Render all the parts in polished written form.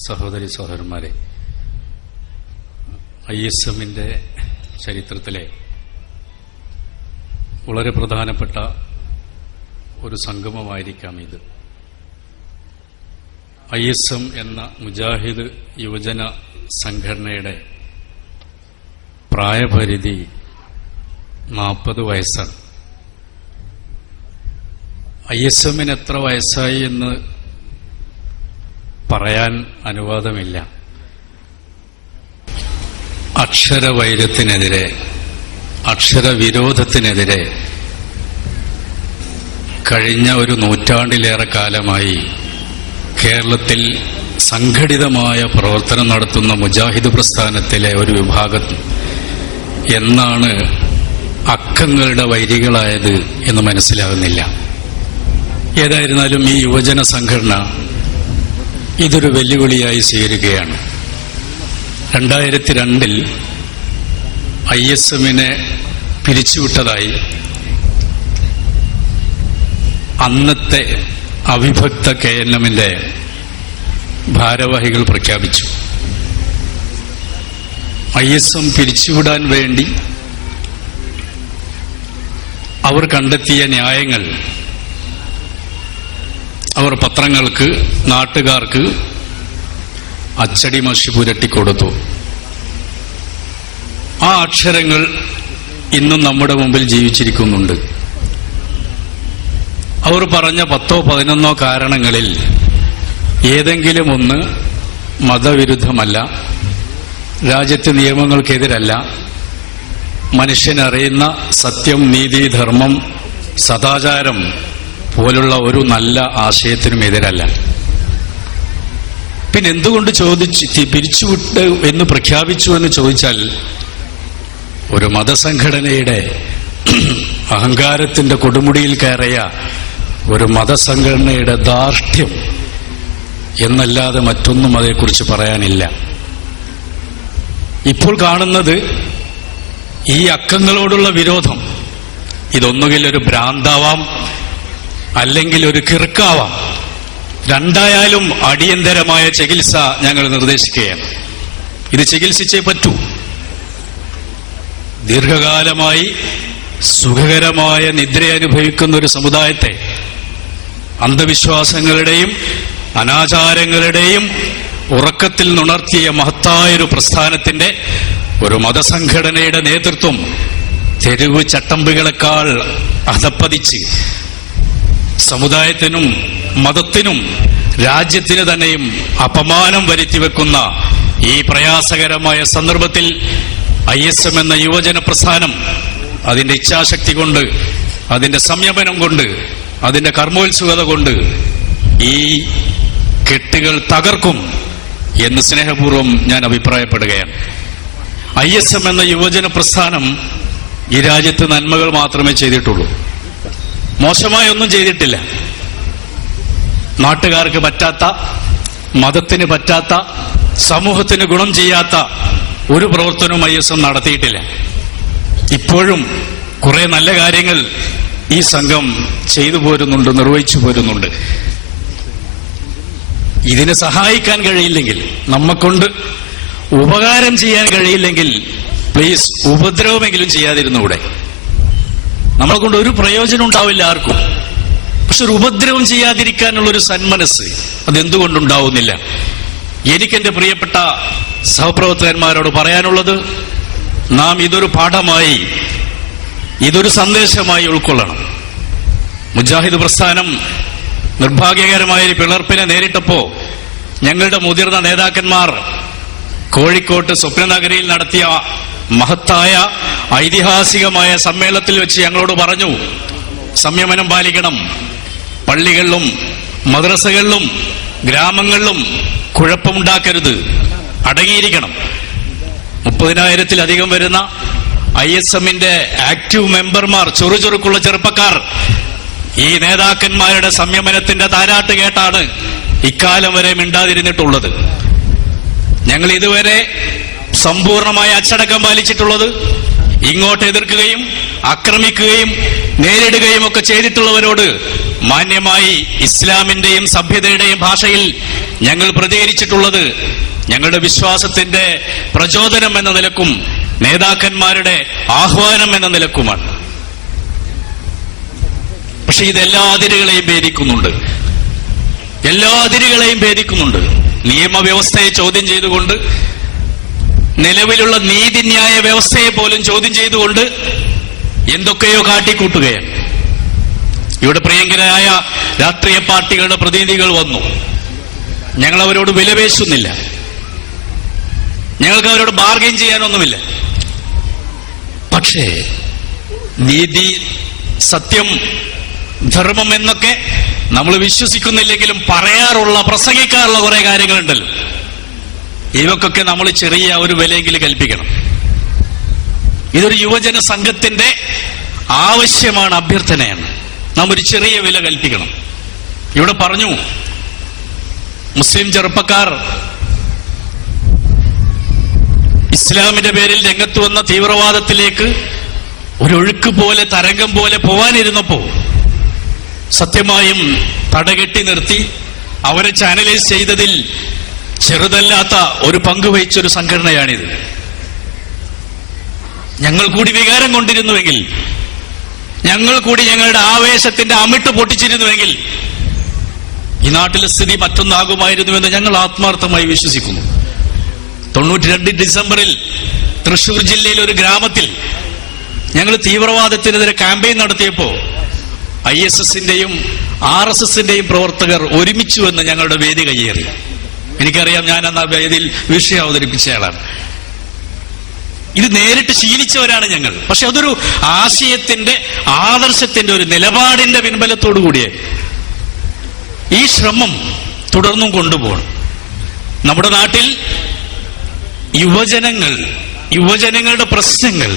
സഹോദരി സഹോദരന്മാരെ, ISMന്റെ ചരിത്രത്തിലെ വളരെ പ്രധാനപ്പെട്ട ഒരു സംഗമമായിരിക്കാം ഇത്. ISM എന്ന മുജാഹിദ് യുവജന സംഘടനയുടെ പ്രായപരിധി 40 വയസ്സാണ്. ISMന് എത്ര വയസ്സായി എന്ന് പറയാൻ അനുവാദമില്ല. അക്ഷരവൈരത്തിനെതിരെ, അക്ഷരവിരോധത്തിനെതിരെ കഴിഞ്ഞ ഒരു നൂറ്റാണ്ടിലേറെ കാലമായി കേരളത്തിൽ സംഘടിതമായ പ്രവർത്തനം നടത്തുന്ന മുജാഹിദ് പ്രസ്ഥാനത്തിലെ ഒരു വിഭാഗം എന്നാണ് അക്കങ്ങളുടെ വൈരികളായത് എന്ന് മനസ്സിലാകുന്നില്ല. ഏതായിരുന്നാലും ഈ യുവജന സംഘടന ഇതൊരു വെല്ലുവിളിയായി സ്വീകരിക്കുകയാണ്. 2002 ISMനെ പിരിച്ചുവിട്ടതായി അന്നത്തെ അവിഭക്ത KNMന്റെ ഭാരവാഹികൾ പ്രഖ്യാപിച്ചു. ISM പിരിച്ചുവിടാൻ വേണ്ടി അവർ കണ്ടെത്തിയ ന്യായങ്ങൾ അവർ പത്രങ്ങൾക്ക്, നാട്ടുകാർക്ക് അച്ചടി മഷി പുരട്ടിക്കൊടുത്തു. ആ അക്ഷരങ്ങൾ ഇന്നും നമ്മുടെ മുമ്പിൽ ജീവിച്ചിരിക്കുന്നുണ്ട്. അവർ പറഞ്ഞ 10 or 11 കാരണങ്ങളിൽ ഏതെങ്കിലും ഒന്ന് മതവിരുദ്ധമല്ല, രാജ്യത്തെ നിയമങ്ങൾക്കെതിരല്ല, മനുഷ്യനറിയുന്ന സത്യം, നീതി, ധർമ്മം, സദാചാരം പോലുള്ള ഒരു നല്ല ആശയത്തിനും എതിരല്ല. പിന്നെ എന്തുകൊണ്ട് പിരിച്ചുവിട്ട് എന്ന് പ്രഖ്യാപിച്ചു എന്ന് ചോദിച്ചാൽ, ഒരു മതസംഘടനയുടെ അഹങ്കാരത്തിന്റെ കൊടുമുടിയിൽ കയറിയ ഒരു മതസംഘടനയുടെ ധാർഷ്ട്യം എന്നല്ലാതെ മറ്റൊന്നും അതേക്കുറിച്ച് പറയാനില്ല. ഇപ്പോൾ കാണുന്നത് ഈ അക്കങ്ങളോടുള്ള വിരോധം, ഇതൊന്നുകിൽ ഒരു ഭ്രാന്താവാം, അല്ലെങ്കിൽ ഒരു കിറുക്കാവാം. രണ്ടായാലും അടിയന്തരമായ ചികിത്സ ഞങ്ങൾ നിർദ്ദേശിക്കുകയാണ്. ഇത് ചികിത്സിച്ചേ പറ്റൂ. ദീർഘകാലമായി സുഖകരമായ നിദ്ര അനുഭവിക്കുന്ന ഒരു സമുദായത്തെ അന്ധവിശ്വാസങ്ങളുടെയും അനാചാരങ്ങളുടെയും ഉറക്കത്തിൽ നുണർത്തിയ മഹത്തായൊരു പ്രസ്ഥാനത്തിന്റെ, ഒരു മതസംഘടനയുടെ നേതൃത്വം തെരുവ് ചട്ടമ്പികളെക്കാൾ അധപ്പതിച്ച് സമുദായത്തിനും മതത്തിനും രാജ്യത്തിന് തന്നെയും അപമാനം വരുത്തിവെക്കുന്ന ഈ പ്രയാസകരമായ സന്ദർഭത്തിൽ ISM എന്ന യുവജന പ്രസ്ഥാനം അതിന്റെ ഇച്ഛാശക്തി കൊണ്ട്, അതിന്റെ സംയമനം കൊണ്ട്, അതിന്റെ കർമ്മോത്സുകത കൊണ്ട് ഈ കെട്ടുകൾ തകർക്കും എന്ന് സ്നേഹപൂർവ്വം ഞാൻ അഭിപ്രായപ്പെടുകയാണ്. ISM എന്ന യുവജന പ്രസ്ഥാനം ഈ രാജ്യത്ത് നന്മകൾ മാത്രമേ ചെയ്തിട്ടുള്ളൂ, മോശമായ ഒന്നും ചെയ്തിട്ടില്ല. നാട്ടുകാർക്ക് പറ്റാത്ത, മതത്തിന് പറ്റാത്ത, സമൂഹത്തിന് ഗുണം ചെയ്യാത്ത ഒരു പ്രവർത്തനവും ISM നടത്തിയിട്ടില്ല. ഇപ്പോഴും കുറെ നല്ല കാര്യങ്ങൾ ഈ സംഘം ചെയ്തു പോരുന്നുണ്ട്, നിർവഹിച്ചു പോരുന്നുണ്ട്. ഇതിനെ സഹായിക്കാൻ കഴിയില്ലെങ്കിൽ, നമ്മെക്കൊണ്ട് ഉപകാരം ചെയ്യാൻ കഴിയില്ലെങ്കിൽ പ്ലീസ് ഉപദ്രവമെങ്കിലും ചെയ്യാതിരുന്നൂടെ? നമ്മളെ കൊണ്ട് ഒരു പ്രയോജനം ഉണ്ടാവില്ല ആർക്കും. പക്ഷെ ഒരു ഉപദ്രവം ചെയ്യാതിരിക്കാനുള്ളൊരു സന്മനസ് അതെന്തുകൊണ്ടുണ്ടാവുന്നില്ല? എനിക്കെന്റെ പ്രിയപ്പെട്ട സഹപ്രവർത്തകന്മാരോട് പറയാനുള്ളത്, നാം ഇതൊരു പാഠമായി, ഇതൊരു സന്ദേശമായി ഉൾക്കൊള്ളണം. മുജാഹിദ് പ്രസ്ഥാനം നിർഭാഗ്യകരമായ ഒരു പിളർപ്പിനെ നേരിട്ടപ്പോ ഞങ്ങളുടെ മുതിർന്ന നേതാക്കന്മാർ കോഴിക്കോട്ട് സ്വപ്നനഗരിയിൽ നടത്തിയ മഹത്തായ ഐതിഹാസികമായ സമ്മേളനത്തിൽ വെച്ച് ഞങ്ങളോട് പറഞ്ഞു, സംയമനം പാലിക്കണം, പള്ളികളിലും മദ്രസകളിലും ഗ്രാമങ്ങളിലും കുഴപ്പമുണ്ടാക്കരുത്, അടങ്ങിയിരിക്കണം. 30,000-ലധികം വരുന്ന ISMന്റെ ആക്റ്റീവ് മെമ്പർമാർ, ചുറുചുറുക്കുള്ള ചെറുപ്പക്കാർ ഈ നേതാക്കന്മാരുടെ സംയമനത്തിന്റെ താരാട്ട് കേട്ടാണ് ഇക്കാലം വരെ മിണ്ടാതിരുന്നിട്ടുള്ളത്. ഞങ്ങൾ ഇതുവരെ സമ്പൂർണമായ അച്ചടക്കം പാലിച്ചിട്ടുള്ളത് ഇങ്ങോട്ട് എതിർക്കുകയും ആക്രമിക്കുകയും നേരിടുകയും ഒക്കെ ചെയ്തിട്ടുള്ളവരോട് മാന്യമായി ഇസ്ലാമിന്റെയും സഭ്യതയുടെയും ഭാഷയിൽ ഞങ്ങൾ പ്രതികരിച്ചിട്ടുള്ളത് ഞങ്ങളുടെ വിശ്വാസത്തിന്റെ പ്രചോദനം എന്ന നിലക്കും നേതാക്കന്മാരുടെ ആഹ്വാനം എന്ന നിലക്കുമാണ്. പക്ഷെ ഇതെല്ലാ അതിരുകളെയും ഭേദിക്കുന്നുണ്ട്, എല്ലാ അതിരുകളെയും ഭേദിക്കുന്നുണ്ട്. നിയമവ്യവസ്ഥയെ ചോദ്യം ചെയ്തുകൊണ്ട്, നിലവിലുള്ള നീതിന്യായ വ്യവസ്ഥയെ പോലും ചോദ്യം ചെയ്തുകൊണ്ട് എന്തൊക്കെയോ കാട്ടിക്കൂട്ടുകയാണ്. ഇവിടെ പ്രിയങ്കരായ രാഷ്ട്രീയ പാർട്ടികളുടെ പ്രതിനിധികൾ വന്നു. ഞങ്ങൾ അവരോട് വിലപേശുന്നില്ല, ഞങ്ങൾക്ക് അവരോട് ബാർഗെയിൻ ചെയ്യാനൊന്നുമില്ല. പക്ഷേ നീതി, സത്യം, ധർമ്മം എന്നൊക്കെ നമ്മൾ വിശ്വസിക്കുന്നില്ലെങ്കിലും പറയാറുള്ള, പ്രസംഗിക്കാറുള്ള കുറെ കാര്യങ്ങളുണ്ടല്ലോ, ഇവക്കൊക്കെ നമ്മൾ ചെറിയ ഒരു വിലയെങ്കിലും കൽപ്പിക്കണം. ഇതൊരു യുവജന സംഘത്തിന്റെ ആവശ്യമാണ്, അഭ്യർത്ഥനയാണ്. നാം ഒരു ചെറിയ വില കൽപ്പിക്കണം. ഇവിടെ പറഞ്ഞു, മുസ്ലിം ചെറുപ്പക്കാർ ഇസ്ലാമിന്റെ പേരിൽ രംഗത്ത് വന്ന തീവ്രവാദത്തിലേക്ക് ഒരു ഒഴുക്ക് പോലെ, തരംഗം പോലെ പോവാനിരുന്നപ്പോ സത്യമായും തടകെട്ടി നിർത്തി അവരെ ചാനലൈസ് ചെയ്തതിൽ ചെറുതല്ലാത്ത ഒരു പങ്ക് വഹിച്ചൊരു സംഘടനയാണിത്. ഞങ്ങൾ കൂടി വികാരം കൊണ്ടിരുന്നുവെങ്കിൽ, ഞങ്ങൾ കൂടി ഞങ്ങളുടെ ആവേശത്തിന്റെ അമിട്ട് പൊട്ടിച്ചിരുന്നുവെങ്കിൽ ഈ നാട്ടിലെ സ്ഥിതി മറ്റൊന്നാകുമായിരുന്നുവെന്ന് ഞങ്ങൾ ആത്മാർത്ഥമായി വിശ്വസിക്കുന്നു. 92 ഡിസംബറിൽ തൃശൂർ ജില്ലയിൽ ഒരു ഗ്രാമത്തിൽ ഞങ്ങൾ തീവ്രവാദത്തിനെതിരെ ക്യാമ്പയിൻ നടത്തിയപ്പോ ISSന്റെയും RSSന്റെയും പ്രവർത്തകർ ഒരുമിച്ചുവെന്ന് ഞങ്ങളുടെ വേദി കയ്യേറി. എനിക്കറിയാം, ഞാൻ അന്ന് ആ വേദിയിൽ വിഷയം അവതരിപ്പിച്ചയാളാണ്. ഇത് നേരിട്ട് ശീലിച്ചവരാണ് ഞങ്ങൾ. പക്ഷെ അതൊരു ആശയത്തിന്റെ, ആദർശത്തിന്റെ, ഒരു നിലപാടിന്റെ പിൻബലത്തോടു കൂടിയേ ഈ ശ്രമം തുടർന്നും കൊണ്ടുപോകണം. നമ്മുടെ നാട്ടിൽ യുവജനങ്ങളുടെ പ്രശ്നങ്ങൾ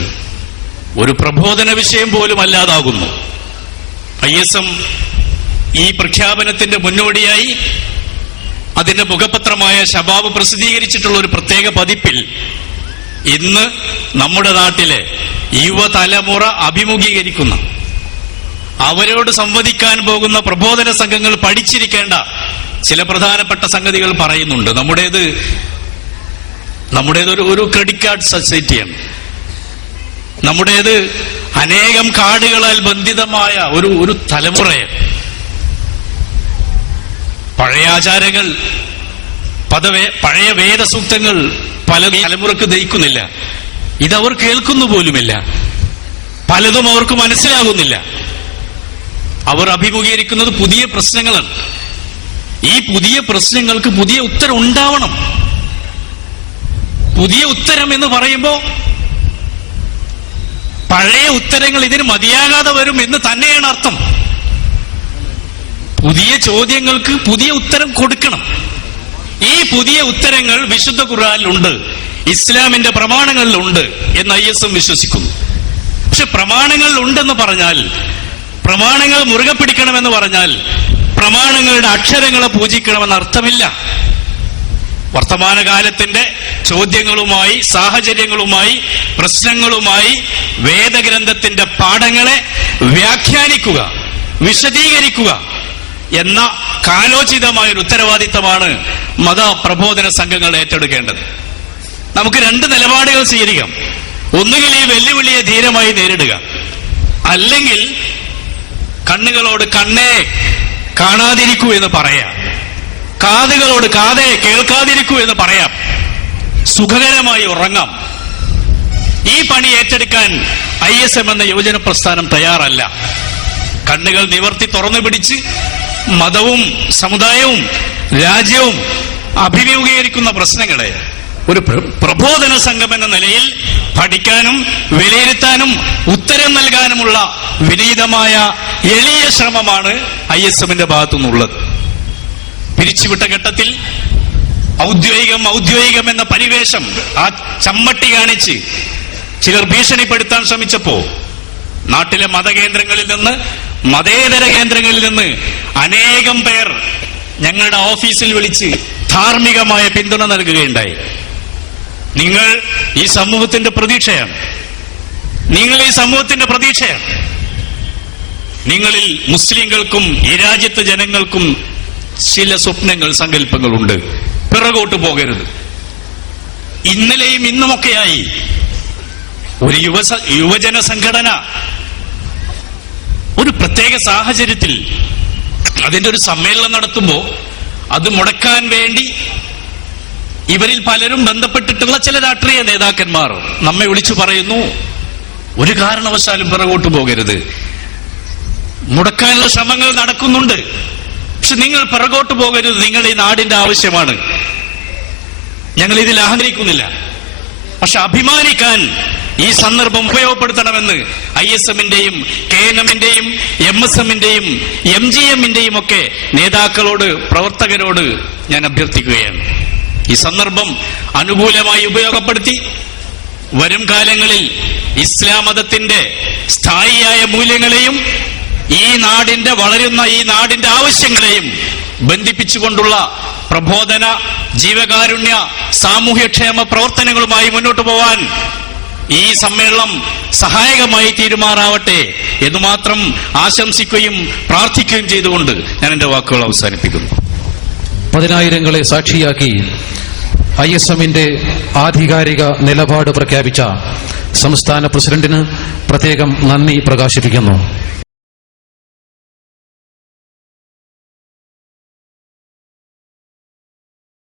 ഒരു പ്രബോധന വിഷയം പോലും അല്ലാതാകുന്നു. ISM ഈ പ്രഖ്യാപനത്തിന്റെ മുന്നോടിയായി അതിന്റെ മുഖപത്രമായ ശബാബ് പ്രസിദ്ധീകരിച്ചിട്ടുള്ള ഒരു പ്രത്യേക പതിപ്പിൽ ഇന്ന് നമ്മുടെ നാട്ടിലെ യുവതലമുറ അഭിമുഖീകരിക്കുന്ന, അവരോട് സംവദിക്കാൻ പോകുന്ന പ്രബോധന സംഘങ്ങൾ പഠിച്ചിരിക്കേണ്ട ചില പ്രധാനപ്പെട്ട സംഗതികൾ പറയുന്നുണ്ട്. നമ്മുടേതൊരു ക്രെഡിറ്റ് കാർഡ് സൊസൈറ്റിയാണ്. നമ്മുടേത് അനേകം കാർഡുകളാൽ ബന്ധിതമായ ഒരു തലമുറയെ, പഴയ ആചാരങ്ങൾ, പഴയ വേദസൂക്തങ്ങൾ പല തലമുറക്ക് ദഹിക്കുന്നില്ല. ഇതവർ കേൾക്കുന്നു പോലുമില്ല. പലതും അവർക്ക് മനസ്സിലാകുന്നില്ല. അവർ അഭിമുഖീകരിക്കുന്നത് പുതിയ പ്രശ്നങ്ങളാണ്. ഈ പുതിയ പ്രശ്നങ്ങൾക്ക് പുതിയ ഉത്തരം ഉണ്ടാവണം. പുതിയ ഉത്തരം എന്ന് പറയുമ്പോൾ പഴയ ഉത്തരങ്ങൾ ഇതിന് മതിയാകാതെ വരും എന്ന് തന്നെയാണ് അർത്ഥം. പുതിയ ചോദ്യങ്ങൾക്ക് പുതിയ ഉത്തരം കൊടുക്കണം. ഈ പുതിയ ഉത്തരങ്ങൾ വിശുദ്ധ ഖുർആനിലുണ്ട്, ഇസ്ലാമിന്റെ പ്രമാണങ്ങളിലുണ്ട് എന്ന് ISM വിശ്വസിക്കുന്നു. പക്ഷെ പ്രമാണങ്ങളിൽ ഉണ്ടെന്ന് പറഞ്ഞാൽ, പ്രമാണങ്ങൾ മുറുകെ പിടിക്കണമെന്ന് പറഞ്ഞാൽ പ്രമാണങ്ങളുടെ അക്ഷരങ്ങളെ പൂജിക്കണമെന്ന് അർത്ഥമില്ല. വർത്തമാനകാലത്തിന്റെ ചോദ്യങ്ങളുമായി, സാഹചര്യങ്ങളുമായി, പ്രശ്നങ്ങളുമായി വേദഗ്രന്ഥത്തിന്റെ പാഠങ്ങളെ വ്യാഖ്യാനിക്കുക, വിശദീകരിക്കുക എന്ന കാലോചിതമായൊരു ഉത്തരവാദിത്തമാണ് മതപ്രബോധന സംഘങ്ങൾ ഏറ്റെടുക്കേണ്ടത്. നമുക്ക് രണ്ട് നിലപാടുകൾ സ്വീകരിക്കാം. ഒന്നുകിൽ ഈ വെല്ലുവിളിയെ ധീരമായി നേരിടുക, അല്ലെങ്കിൽ കണ്ണുകളോട് കണ്ണേ കാണാതിരിക്കൂ എന്ന് പറയാം, കാതുകളോട് കാതേ കേൾക്കാതിരിക്കൂ എന്ന് പറയാം, സുഖകരമായി ഉറങ്ങാം. ഈ പണി ഏറ്റെടുക്കാൻ ISM എന്ന യുവജന പ്രസ്ഥാനം തയ്യാറല്ല. കണ്ണുകൾ നിവർത്തി തുറന്നു പിടിച്ച് മതവും സമുദായവും രാജ്യവും അഭിമുഖീകരിക്കുന്ന പ്രശ്നങ്ങളെ ഒരു പ്രബോധന സംഘം എന്ന നിലയിൽ പഠിക്കാനും വിലയിരുത്താനും ഉത്തരം നൽകാനുമുള്ള വിനീതമായ എളിയ ശ്രമമാണ് ISMന്റെ ഭാഗത്തുനിന്നുള്ളത്. പിരിച്ചുവിട്ട ഘട്ടത്തിൽ ഔദ്യോഗികം എന്ന പരിവേഷം, ആ ചമ്മട്ടി കാണിച്ച് ചിലർ ഭീഷണിപ്പെടുത്താൻ ശ്രമിച്ചപ്പോ നാട്ടിലെ മതകേന്ദ്രങ്ങളിൽ നിന്ന്, മതേതര കേന്ദ്രങ്ങളിൽ നിന്ന് അനേകം പേർ ഞങ്ങളുടെ ഓഫീസിൽ വിളിച്ച് ധാർമ്മികമായ പിന്തുണ നൽകുകയുണ്ടായി. നിങ്ങൾ ഈ സമൂഹത്തിന്റെ പ്രതീക്ഷയാണ്, നിങ്ങൾ ഈ സമൂഹത്തിന്റെ പ്രതീക്ഷയാണ്. നിങ്ങളിൽ മുസ്ലിങ്ങൾക്കും ഈ രാജ്യത്തെ ജനങ്ങൾക്കും ചില സ്വപ്നങ്ങൾ, സങ്കല്പങ്ങളുണ്ട്. പിറകോട്ട് പോകരുത്. ഇന്നലെയും ഇന്നുമൊക്കെയായി ഒരു യുവജന സംഘടന ഒരു പ്രത്യേക സാഹചര്യത്തിൽ അതിന്റെ ഒരു സമ്മേളനം നടത്തുമ്പോൾ അത് മുടക്കാൻ വേണ്ടി ഇവരിൽ പലരും ബന്ധപ്പെട്ടിട്ടുള്ള ചില രാഷ്ട്രീയ നേതാക്കന്മാർ നമ്മെ വിളിച്ചു പറയുന്നു, ഒരു കാരണവശാലും പിറകോട്ട് പോകരുത്, മുടക്കാനുള്ള ശ്രമങ്ങൾ നടക്കുന്നുണ്ട്, പക്ഷെ നിങ്ങൾ പിറകോട്ട് പോകരുത്, നിങ്ങൾ ഈ നാടിന്റെ ആവശ്യമാണ്. ഞങ്ങൾ ഇതിൽ അഹങ്കരിക്കുന്നില്ല, പക്ഷെ അഭിമാനിക്കാൻ ഈ സന്ദർഭം ഉപയോഗപ്പെടുത്തണമെന്ന് ISMന്റെയും KNMന്റെയും MSMന്റെയും MGMന്റെയും ഒക്കെ നേതാക്കളോട്, പ്രവർത്തകരോട് ഞാൻ അഭ്യർത്ഥിക്കുകയാണ്. ഈ സന്ദർഭം അനുകൂലമായി ഉപയോഗപ്പെടുത്തി വരും കാലങ്ങളിൽ ഇസ്ലാം മതത്തിന്റെ സ്ഥായിയായ മൂല്യങ്ങളെയും ഈ നാടിന്റെ വളരുന്ന ഈ നാടിന്റെ ആവശ്യങ്ങളെയും ബന്ധിപ്പിച്ചുകൊണ്ടുള്ള പ്രബോധന, ജീവകാരുണ്യ, സാമൂഹ്യക്ഷേമ പ്രവർത്തനങ്ങളുമായി മുന്നോട്ട് പോവാൻ ഈ സമ്മേളനം സഹായകമായി തീരുമാറാവട്ടെ എന്ന് മാത്രം ആശംസിക്കുകയും പ്രാർത്ഥിക്കുകയും ചെയ്തുകൊണ്ട് ഞാൻ എന്റെ വാക്കുകൾ അവസാനിപ്പിക്കുന്നു. പതിനായിരങ്ങളെ സാക്ഷിയാക്കി ISMന്റെ ആധികാരിക നിലപാട് പ്രഖ്യാപിച്ച സംസ്ഥാന പ്രസിഡന്റിന് പ്രത്യേകം നന്ദി പ്രകാശിപ്പിക്കുന്നു.